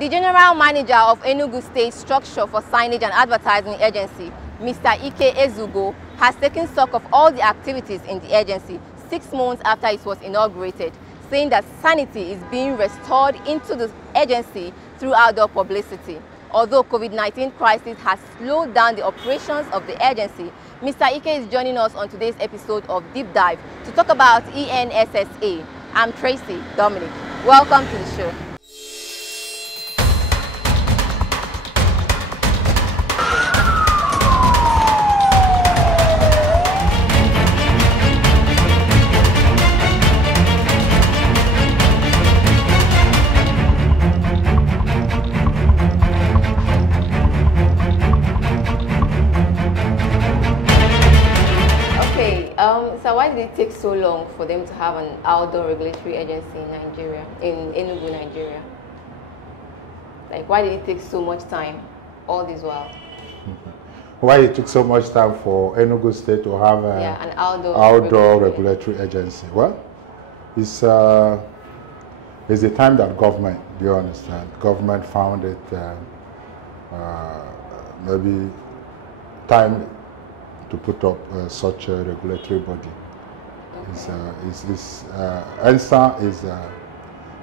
The General Manager of Enugu State Structure for Signage and Advertising Agency, Mr. Ike Ezugo, has taken stock of all the activities in the agency 6 months after it was inaugurated, saying that sanity is being restored into the agency through outdoor publicity. Although COVID-19 crisis has slowed down the operations of the agency, Mr. Ike is joining us on today's episode of Deep Dive to talk about ENSAA. I'm Tracy Dominic. Welcome to the show. So why did it take so long for them to have an outdoor regulatory agency in Nigeria, in Enugu, Nigeria? Like, why did it take so much time all this while? Why it took so much time for Enugu State to have an outdoor regulatory agency? Well, it's the time that government, do you understand? Government found it maybe time to put up such a regulatory body. ENSAA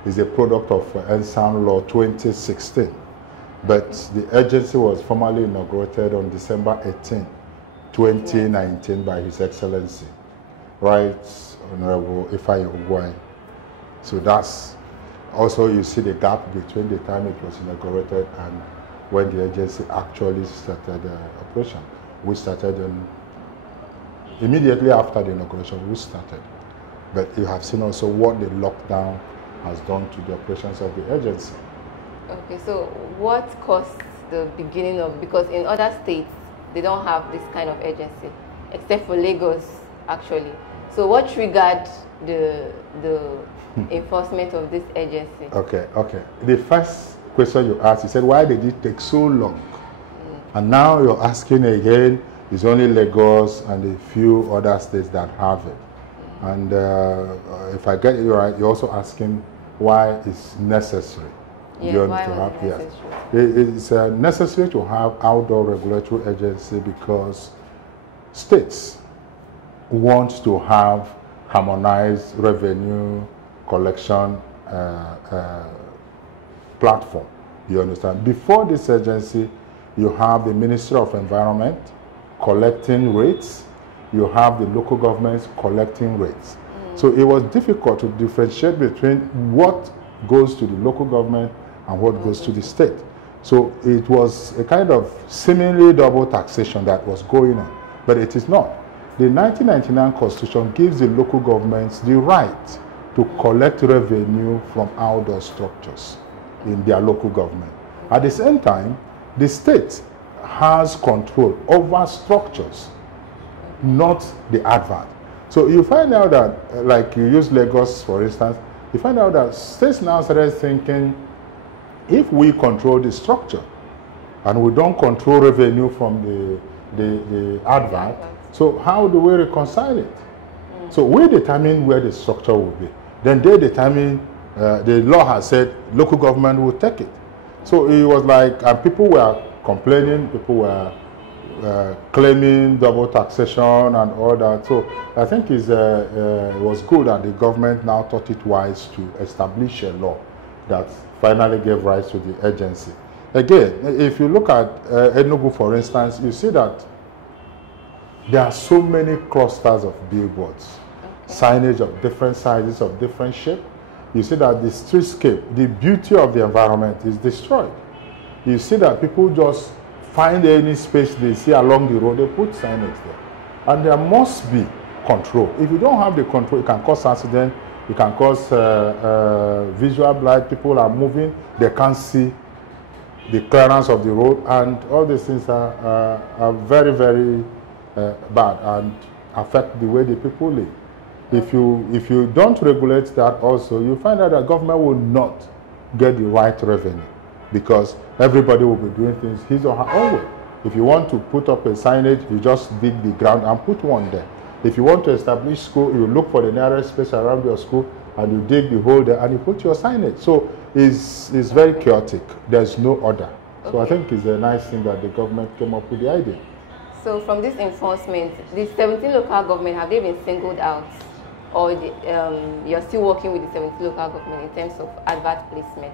is a product of ENSAA Law 2016, but the agency was formally inaugurated on December 18, 2019 by His Excellency, Right Honorable Ifeanyi Ugwuanyi. So that's also, you see the gap between the time it was inaugurated and when the agency actually started operation. We started immediately after the inauguration, we started. But you have seen also what the lockdown has done to the operations of the agency. Okay, so what caused the beginning of, because in other states, they don't have this kind of agency, except for Lagos, actually. So what triggered the enforcement of this agency? Okay. The first question you asked, you said, why did it take so long? And now you're asking again, it's only Lagos and a few other states that have it. And if I get you right, you're also asking why it's necessary. Yes, why was it necessary? It's necessary to have outdoor regulatory agency because states want to have harmonized revenue collection platform. You understand? Before this agency, you have the Ministry of Environment collecting rates, you have the local governments collecting rates. So it was difficult to differentiate between what goes to the local government and what goes to the state. So it was a kind of seemingly double taxation that was going on, but it is not. The 1999 Constitution gives the local governments the right to collect revenue from outdoor structures in their local government. At the same time, the state has control over structures, not the advert. So you find out that, like you use Lagos for instance, you find out that states now started thinking, if we control the structure and we don't control revenue from the advert, so how do we reconcile it? So we determine where the structure will be. Then they determine, the law has said local government will take it. So it was like, and people were complaining, people were claiming double taxation and all that. So I think it was good that the government now thought it wise to establish a law that finally gave rise to the agency. Again, if you look at Enugu, for instance, you see that there are so many clusters of billboards, signage of different sizes, of different shape. You see that the streetscape, the beauty of the environment is destroyed. You see that people just find any space they see along the road, they put signage there. And there must be control. If you don't have the control, it can cause accident, it can cause visual blight, people are moving, they can't see the clearance of the road, and all these things are very, very bad and affect the way the people live. If you don't regulate that also, you find out that government will not get the right revenue because everybody will be doing things his or her own way. If you want to put up a signage, you just dig the ground and put one there. If you want to establish school, you look for the nearest space around your school and you dig the hole there and you put your signage. So it's very chaotic. There's no order. So I think it's a nice thing that the government came up with the idea. So from this enforcement, the 17 local government, have they been singled out? Or you're still working with the 17 local government in terms of advert placement?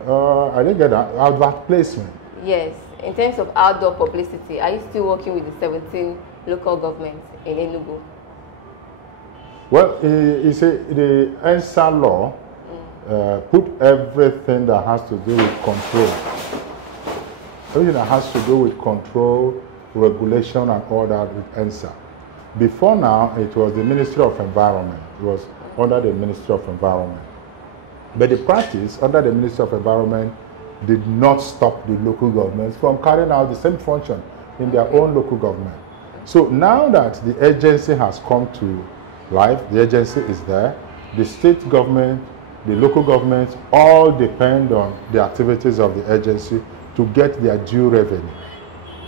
I didn't get that. Advert placement? Yes. In terms of outdoor publicity, are you still working with the 17 local governments in Enugu? Well, you see, the ENSAA law put everything that has to do with control. Everything that has to do with control, regulation, and all that with ENSAA. Before now, it was the Ministry of Environment. It was under the Ministry of Environment. But the practice under the Ministry of Environment did not stop the local governments from carrying out the same function in their own local government. So now that the agency has come to life, the agency is there, the state government, the local governments all depend on the activities of the agency to get their due revenue.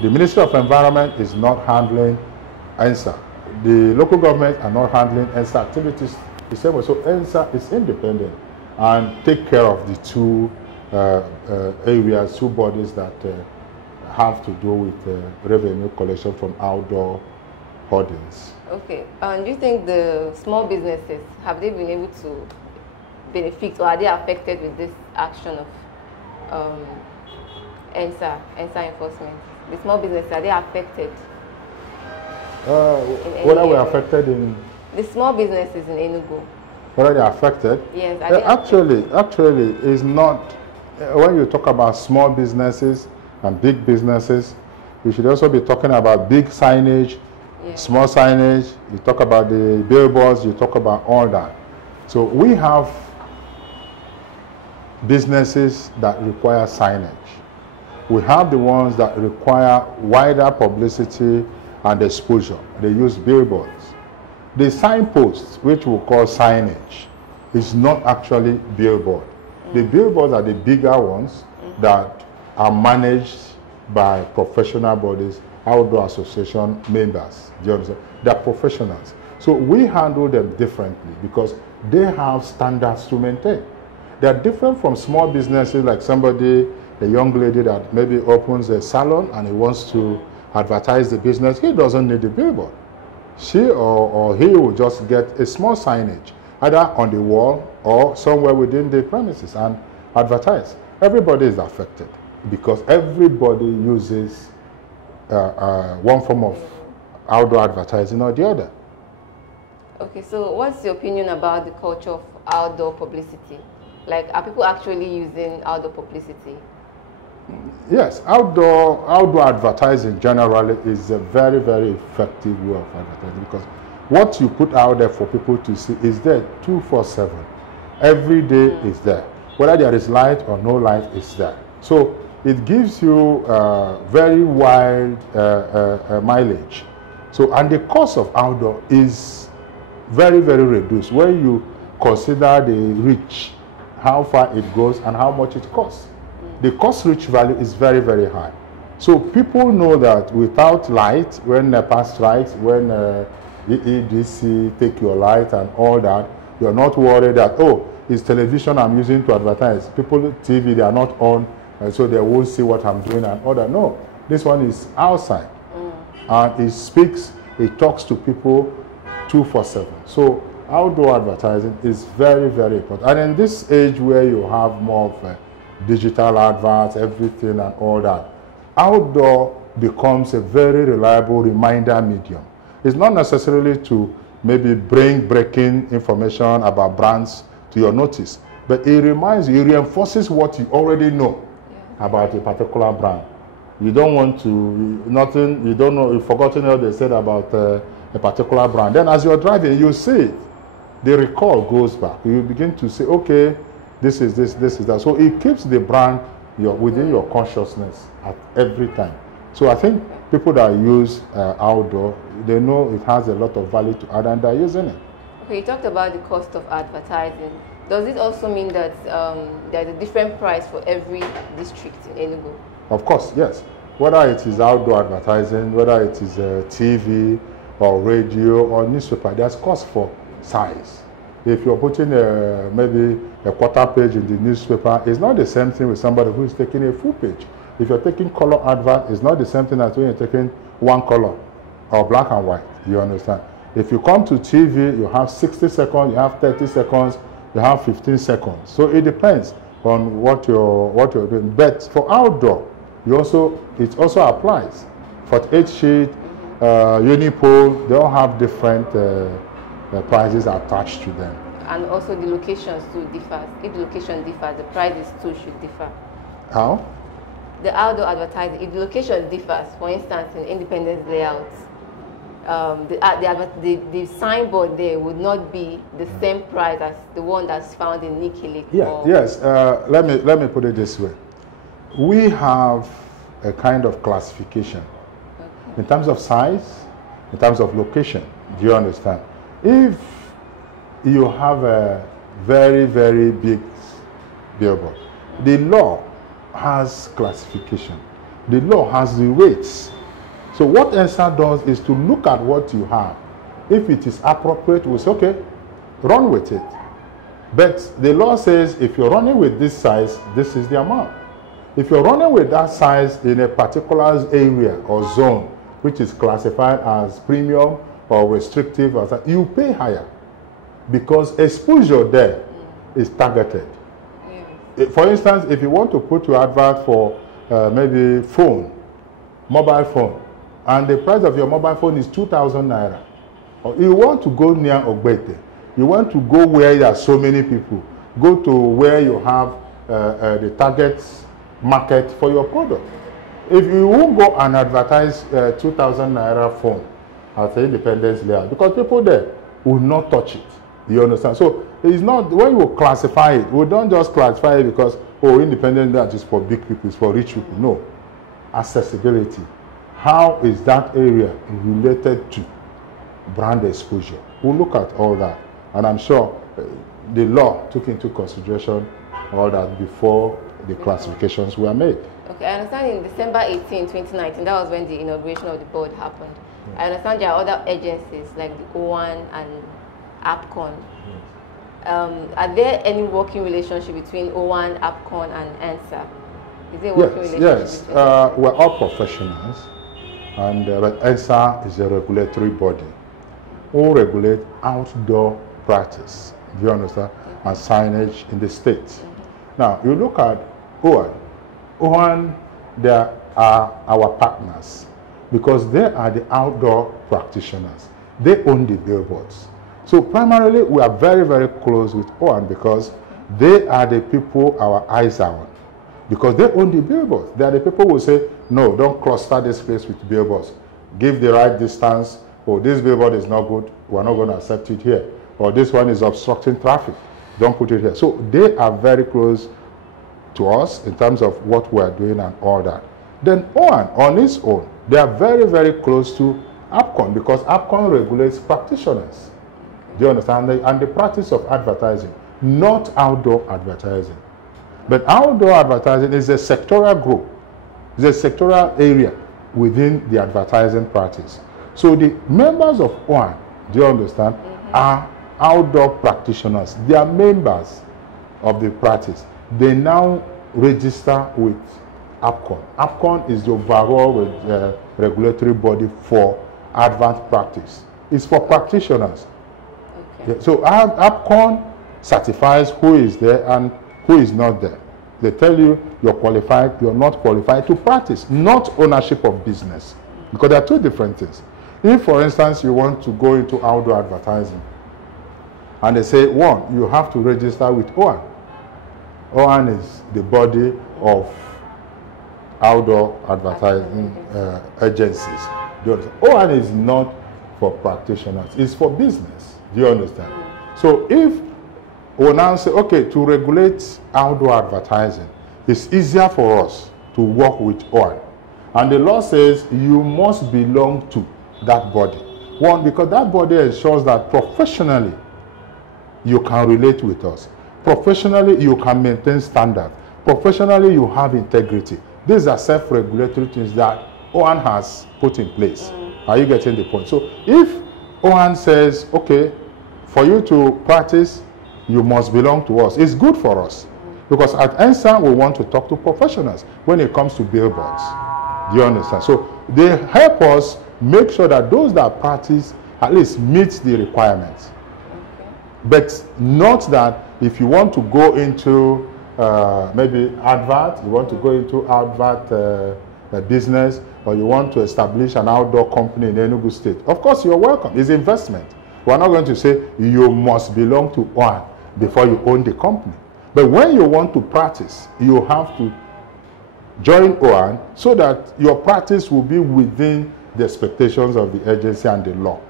The Ministry of Environment is not handling ENSAA. The local governments are not handling ENSAA activities the same way. So ENSAA is independent and take care of the two areas, two bodies that have to do with revenue collection from outdoor hoardings. Okay. And do you think the small businesses, have they been able to benefit, or are they affected with this action of ENSAA enforcement? The small businesses, are they affected? Whether we're affected in... The small businesses in Enugu. Whether they're affected? Yes. Actually, is not... when you talk about small businesses and big businesses, you should also be talking about big signage, small signage, you talk about the billboards, you talk about all that. So we have businesses that require signage. We have the ones that require wider publicity and exposure. They use billboards. The signposts, which we call signage, is not actually billboard. The billboards are the bigger ones that are managed by professional bodies, outdoor association members. Do you understand? They're professionals. So we handle them differently because they have standards to maintain. They're different from small businesses like somebody, a young lady that maybe opens a salon and he wants to advertise the business. He doesn't need the billboard. She or he will just get a small signage, either on the wall or somewhere within the premises, and advertise. Everybody is affected because everybody uses one form of outdoor advertising or the other. Okay, so what's your opinion about the culture of outdoor publicity? Like, are people actually using outdoor publicity? Yes, outdoor advertising generally is a very, very effective way of advertising because what you put out there for people to see is there 24/7. Every day is there. Whether there is light or no light is there. So it gives you very wide mileage. So, and the cost of outdoor is very, very reduced when you consider the reach, how far it goes and how much it costs. The cost-reach value is very, very high. So people know that without light, when NEPA strikes, when EEDC take your light and all that, you're not worried that, oh, it's television I'm using to advertise. People, TV, they are not on, so they won't see what I'm doing and all that. No, this one is outside. And it speaks, it talks to people 24/7. So outdoor advertising is very, very important. And in this age where you have more of digital adverts, everything and all that, outdoor becomes a very reliable reminder medium. It's not necessarily to maybe bring breaking information about brands to your notice, but it reminds you, it reinforces what you already know about a particular brand. You don't want to, nothing, you don't know, you've forgotten what they said about a particular brand. Then as you're driving, you see it. The recall goes back. You begin to say, okay, this is this, this is that. So it keeps the brand within your consciousness at every time. So I think people that use outdoor, they know it has a lot of value to add and they're using it. Okay, you talked about the cost of advertising. Does it also mean that there's a different price for every district in Enugu? Of course, yes. Whether it is outdoor advertising, whether it is TV or radio or newspaper, there's cost for size. If you're putting maybe a quarter page in the newspaper, it's not the same thing with somebody who is taking a full page. If you're taking color advert, it's not the same thing as when you're taking one color or black and white. You understand? If you come to TV, you have 60 seconds, you have 30 seconds, you have 15 seconds. So it depends on what you're doing. But for outdoor, it also applies. For 8-sheet, Unipole, they all have different prices attached to them. And also the locations too differ. If the location differs, the prices too should differ. How? The outdoor advertising, if the location differs, for instance, in Independence layout, the signboard there would not be the same price as the one that's found in Nikili. Yeah, yes. Let me put it this way. We have a kind of classification in terms of size, in terms of location. Do you understand? If you have a very, very big billboard, the law has classification. The law has the rates. So what ENSAA does is to look at what you have. If it is appropriate, we'll say, okay, run with it. But the law says if you're running with this size, this is the amount. If you're running with that size in a particular area or zone, which is classified as premium or restrictive, you pay higher because exposure there is targeted. For instance, if you want to put your advert for maybe phone, mobile phone, and the price of your mobile phone is 2,000 naira, or you want to go near Ogbete, you want to go where there are so many people, go to where you have the target market for your product. If you won't go and advertise 2,000 naira phone at the Independence layout, because people there will not touch it. You understand? So it's not, when you classify it, we don't just classify it because, oh, Independence layout is for big people, it's for rich people. No. Accessibility. How is that area related to brand exposure? We'll look at all that. And I'm sure the law took into consideration all that before the classifications were made. Okay, I understand in December 18, 2019, that was when the inauguration of the board happened. I understand there are other agencies like the O1 and APCON. Are there any working relationship between O1, APCON, and ENSAA? Is there a working relationship? Yes, we're all professionals, and but ENSAA is a regulatory body who regulate outdoor practice. Do you understand? And signage in the state. Now, you look at O1. O1, they are our partners because they are the outdoor practitioners. They own the billboards. So primarily, we are very, very close with O1 because they are the people our eyes are on. Because they own the billboards. They are the people who say, no, don't cluster this place with billboards. Give the right distance. Oh, this billboard is not good. We're not going to accept it here. Or this one is obstructing traffic. Don't put it here. So they are very close to us in terms of what we're doing and all that. Then O1, on its own, they are very, very close to APCON because APCON regulates practitioners. Do you understand? And the practice of advertising, not outdoor advertising. But outdoor advertising is a sectoral group. It's a sectoral area within the advertising practice. So the members of O1, do you understand, are outdoor practitioners. They are members of the practice. They now register with APCON. APCON is the overall regulatory body for advanced practice. It's for practitioners. Okay. Yeah, so APCON certifies who is there and who is not there. They tell you you're qualified, you're not qualified to practice, not ownership of business. Because there are two different things. If, for instance, you want to go into outdoor advertising, and they say, one, you have to register with O1. O1 is the body of outdoor advertising agencies. O1 is not for practitioners, it's for business. Do you understand? So if we now say, okay, to regulate outdoor advertising, it's easier for us to work with O1. And the law says you must belong to that body. One, because that body ensures that professionally you can relate with us. Professionally, you can maintain standards. Professionally, you have integrity. These are self-regulatory things that O1 has put in place. Are you getting the point? So if O1 says, okay, for you to practice, you must belong to us. It's good for us. Because at ENSAA, we want to talk to professionals when it comes to billboards. Do you understand? So they help us make sure that those that practice at least meet the requirements. Okay. But not that if you want to go into maybe advert, you want to go into advert business, or you want to establish an outdoor company in Enugu State. Of course, you're welcome. It's investment. We're not going to say you must belong to one before you own the company. But when you want to practice, you have to join OAN so that your practice will be within the expectations of the agency and the law.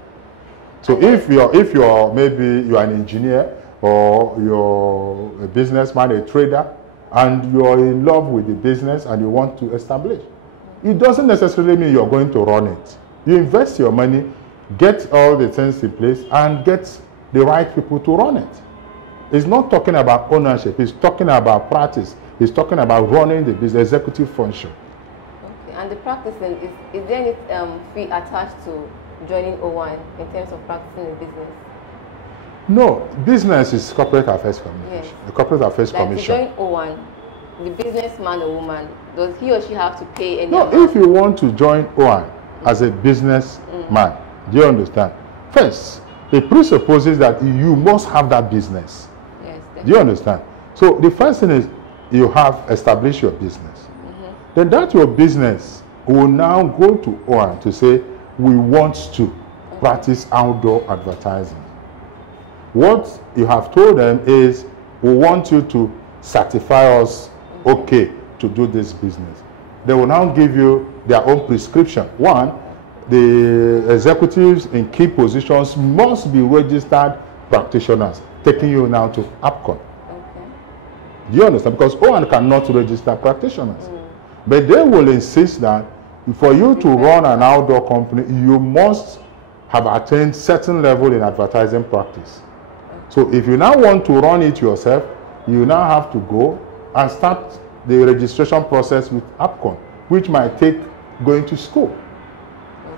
So if you're maybe you're an engineer or you're a businessman, a trader, and you're in love with the business and you want to establish, it doesn't necessarily mean you're going to run it. You invest your money, get all the things in place, and get the right people to run it. It's not talking about ownership, it's talking about practice. It's talking about running the business, executive function. Okay, and the practicing, is there any fee attached to joining O1 in terms of practicing the business? No, business is corporate affairs commission. Yes. The corporate affairs like commission. To join O1, the businessman or woman, does he or she have to pay any No, amount? if you want to join O1 as a businessman, do you understand? First, it presupposes that you must have that business. Yes, Do you understand? So the first thing is you have established your business. Then that your business will now go to O1 to say, we want to practice outdoor advertising. What you have told them is, we want you to certify us okay to do this business. They will now give you their own prescription. One, the executives in key positions must be registered practitioners, taking you now to APCON. Okay. Do you understand? Because OAN cannot register practitioners. But they will insist that for you to run an outdoor company, you must have attained certain level in advertising practice. So if you now want to run it yourself, you now have to go and start the registration process with APCON, which might take going to school.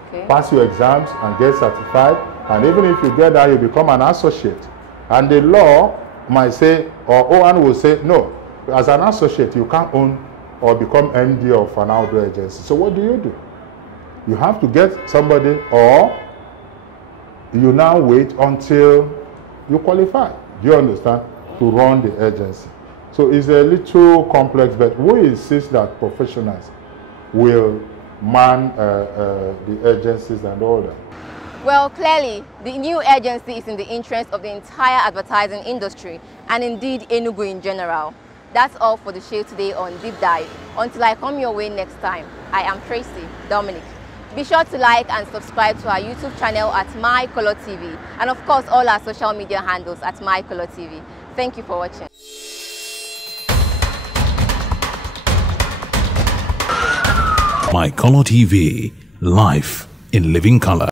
Okay. Pass your exams and get certified, and even if you get that, you become an associate. And the law might say, or OAN will say, no, as an associate, you can't own or become MD of an outdoor agency. So what do? You have to get somebody, or you now wait until you qualify. Do you understand? To run the agency. So it's a little complex, but we insist that professionals will man the agencies and all that. Well, clearly, the new agency is in the interest of the entire advertising industry and indeed Enugu in general. That's all for the show today on Deep Dive. Until I come your way next time, I am Tracy Dominic. Be sure to like and subscribe to our YouTube channel at MyColorTV, and of course all our social media handles at MyColorTV. Thank you for watching. MyColorTV, life in living color.